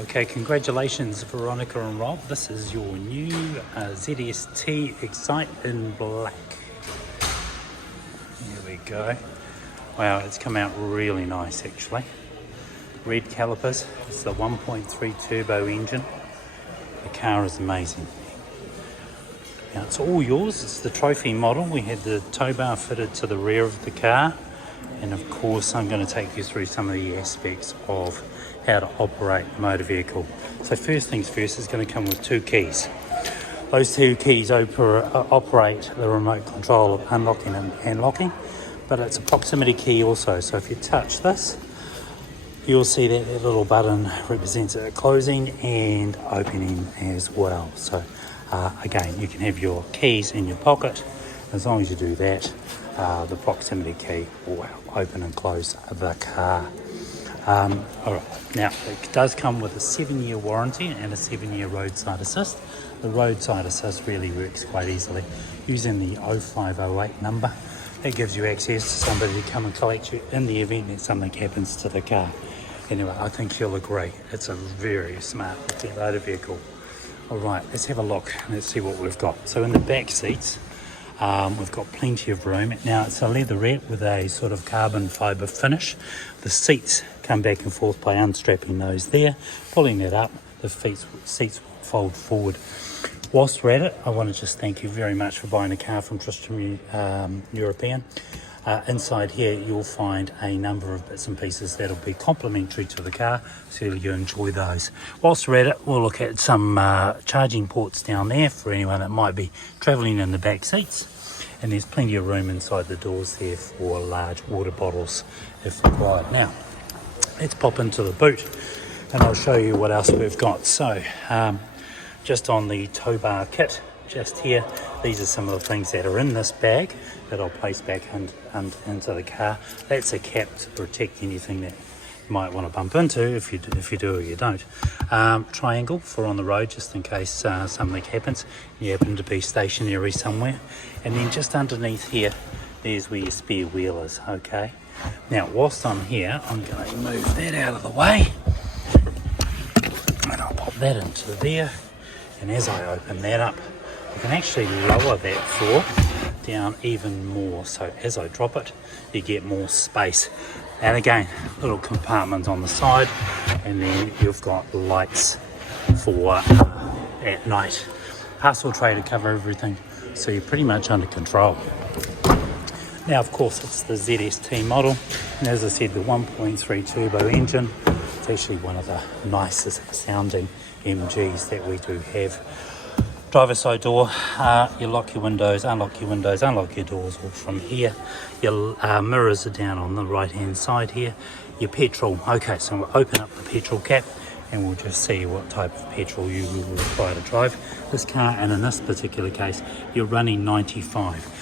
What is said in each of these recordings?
Okay, congratulations Veronica and Rob. This is your new ZST Excite in black. Here we go. Wow, it's come out really nice actually. Red calipers, it's the 1.3 turbo engine. The car is amazing. Now it's all yours, it's the trophy model. We had the tow bar fitted to the rear of the car. And of course I'm going to take you through some of the aspects of how to operate the motor vehicle. So first things first, is going to come with two keys. Those two keys operate the remote control of unlocking and locking, but it's a proximity key also. So if you touch this, you'll see that little button represents it closing and opening as well. So again, you can have your keys in your pocket. As long as you do that, the proximity key will open and close the car. Alright, now it does come with a 7-year warranty and a 7-year roadside assist. The roadside assist really works quite easily using the 0508 number. That gives you access to somebody to come and collect you in the event that something happens to the car. Anyway, I think you'll agree, it's a very smart motor vehicle. Alright, let's have a look and let's see what we've got. So in the back seats, we've got plenty of room. Now it's a leatherette with a sort of carbon fibre finish. The seats come back and forth by unstrapping those there, pulling that up, the seats will fold forward. Whilst we're at it, I want to just thank you very much for buying a car from Tristram European. Inside here you'll find a number of bits and pieces that'll be complimentary to the car, so you enjoy those. Whilst we're at it, we'll look at some charging ports down there for anyone that might be travelling in the back seats, and there's plenty of room inside the doors there for large water bottles if required. Now let's pop into the boot and I'll show you what else we've got. So just on the tow bar kit just here, these are some of the things that are in this bag that I'll place back into the car. That's a cap to protect anything that you might want to bump into if you do or you don't. Triangle for on the road just in case something happens, you happen to be stationary somewhere. And then just underneath here, there's where your spare wheel is, okay? Now whilst I'm here, I'm going to move that out of the way and I'll pop that into there, and as I open that up, I can actually lower that floor down even more, so as I drop it you get more space. And again, little compartment on the side, and then you've got lights for at night. Parcel tray to cover everything, so you're pretty much under control. Now of course it's the ZST model, and as I said, the 1.3 turbo engine. It's actually one of the nicest sounding MGs that we do have. Driver side door, you lock your windows, unlock your doors all from here. Your mirrors are down on the right hand side here. Your petrol, okay, so we'll open up the petrol cap and we'll just see what type of petrol you will require to drive this car, and in this particular case you're running 95.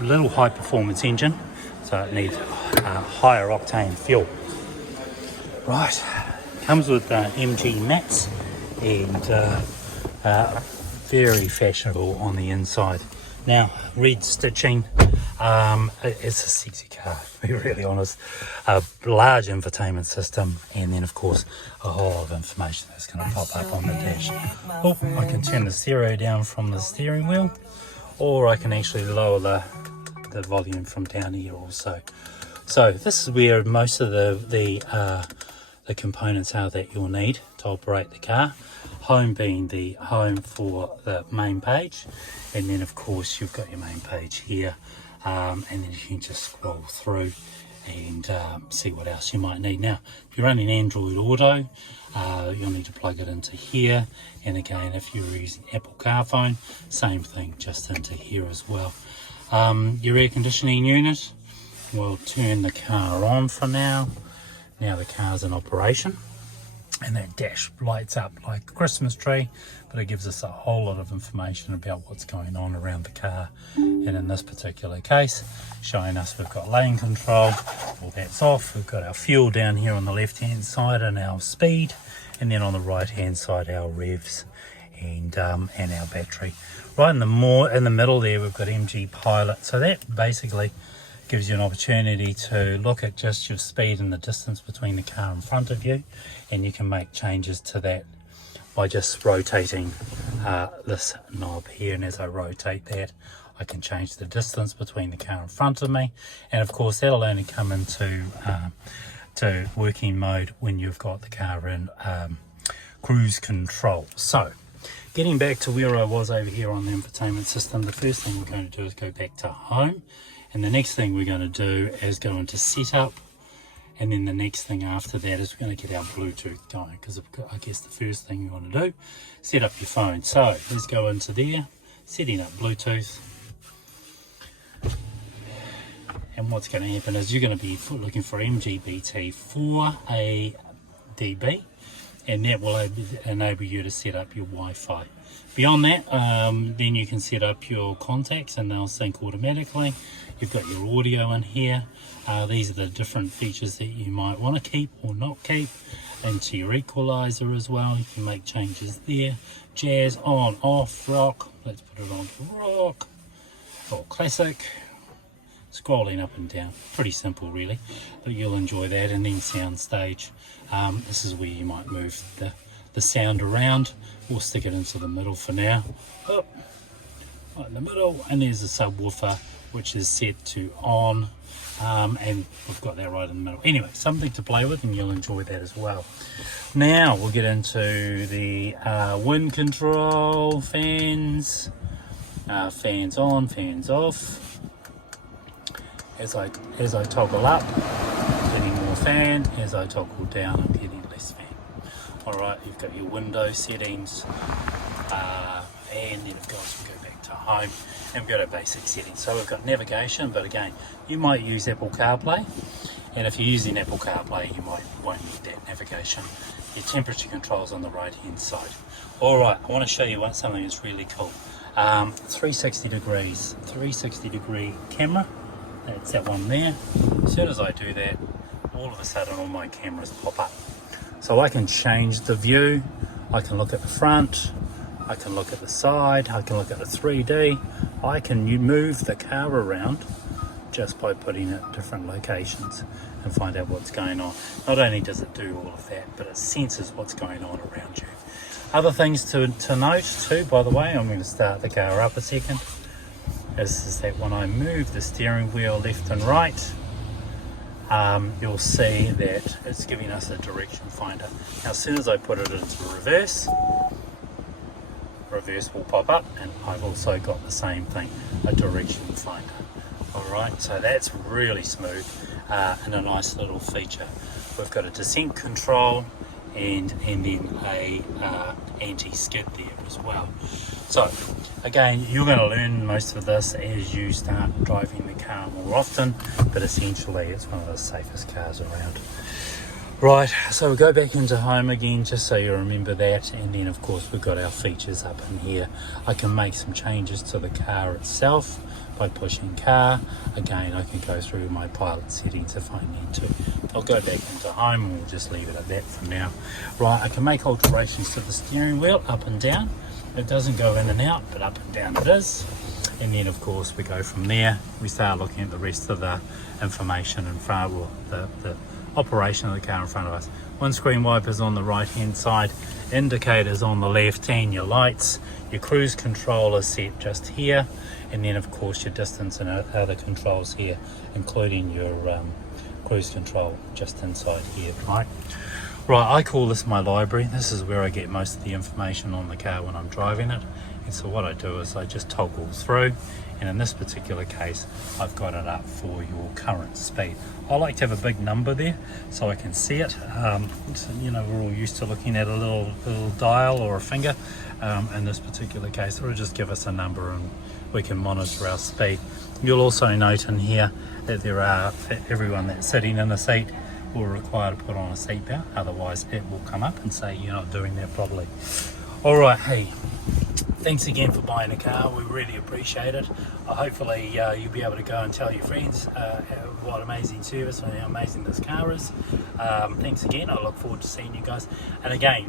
A little high performance engine, so it needs higher octane fuel. Right, comes with MG mats and very fashionable on the inside. Now, red stitching, it's a sexy car, to be really honest. A large infotainment system, and then of course a whole lot of information that's going to pop up on the dash. Oh, I can turn the stereo down from the steering wheel, or I can actually lower the volume from down here also. So this is where most of the components are that you'll need to operate the car. Home being the home for the main page, and then of course you've got your main page here, and then you can just scroll through and see what else you might need. Now if you're running Android Auto, you'll need to plug it into here, and again if you're using Apple CarPhone, same thing, just into here as well. Your air conditioning unit, we'll turn the car on for now. Now the car's in operation, and that dash lights up like a Christmas tree, but it gives us a whole lot of information about what's going on around the car. And in this particular case, showing us we've got lane control, well that's off. We've got our fuel down here on the left hand side and our speed, and then on the right hand side our revs and our battery. Right in the middle there we've got MG Pilot, so that basically gives you an opportunity to look at just your speed and the distance between the car in front of you, and you can make changes to that by just rotating this knob here. And as I rotate that, I can change the distance between the car in front of me, and of course that'll only come into to working mode when you've got the car in cruise control. So getting back to where I was over here on the infotainment system, the first thing we're going to do is go back to home, and the next thing we're going to do is go into setup, and then the next thing after that is we're going to get our Bluetooth going, because I guess the first thing you want to do, set up your phone. So let's go into there, setting up Bluetooth. And what's going to happen is you're going to be looking for MGBT 4A dB, and that will enable you to set up your Wi-Fi. Beyond that, then you can set up your contacts and they'll sync automatically. You've got your audio in here. These are the different features that you might want to keep or not keep. Into your equalizer as well, you can make changes there. Jazz, on, off, rock. Let's put it on to rock or classic. Scrolling up and down, pretty simple really, but you'll enjoy that. And then sound stage, this is where you might move the sound around. We'll stick it into the middle for now. Oh, right in the middle, and there's a subwoofer which is set to on, and we've got that right in the middle. Anyway, something to play with, and you'll enjoy that as well. Now we'll get into the wind control, fans, fans on, fans off. As I toggle up, I'm getting more fan. As I toggle down, I'm getting less fan. Alright, you've got your window settings, and then of course we go back to home, and we've got our basic settings. So we've got navigation, but again, you might use Apple CarPlay, and if you're using Apple CarPlay, you won't need that navigation. Your temperature controls on the right hand side. Alright, I want to show you something that's really cool. 360 degrees, 360 degree camera. That's that one there. As soon as I do that, all of a sudden all my cameras pop up. So I can change the view, I can look at the front, I can look at the side, I can look at the 3D, I can move the car around just by putting it in different locations and find out what's going on. Not only does it do all of that, but it senses what's going on around you. Other things to note too, by the way, I'm going to start the car up a second. Is that when I move the steering wheel left and right, you'll see that it's giving us a direction finder. Now as soon as I put it into reverse, reverse will pop up, and I've also got the same thing, a direction finder. Alright, so that's really smooth and a nice little feature. We've got a descent control and then a anti-skid there as well. So again, you're going to learn most of this as you start driving the car more often, but essentially it's one of the safest cars around. Right, so we'll go back into home again just so you remember that, and then of course we've got our features up in here. I can make some changes to the car itself by pushing car. Again, I can go through my pilot settings if I need to. I'll go back into home and we'll just leave it at that for now. Right, I can make alterations to the steering wheel up and down. It doesn't go in and out, but up and down it is. And then of course we go from there. We start looking at the rest of the information in front, well, the operation of the car in front of us. Windscreen wipers on the right hand side, indicators on the left, and your lights. Your cruise control is set just here, and then of course your distance and other controls here, including your cruise control just inside here. Right, I call this my library. This is where I get most of the information on the car when I'm driving it. And so what I do is I just toggle through, and in this particular case I've got it up for your current speed. I like to have a big number there so I can see it. So, you know, we're all used to looking at a little dial or a finger. In this particular case it'll just give us a number and we can monitor our speed. You'll also note in here that everyone that's sitting in the seat will require to put on a seatbelt, otherwise it will come up and say you're not doing that properly. Alright, hey, thanks again for buying a car. We really appreciate it. Hopefully you'll be able to go and tell your friends what amazing service and how amazing this car is. Thanks again. I look forward to seeing you guys. And again,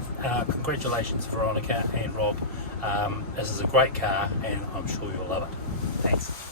congratulations Veronica and Rob. This is a great car and I'm sure you'll love it. Thanks.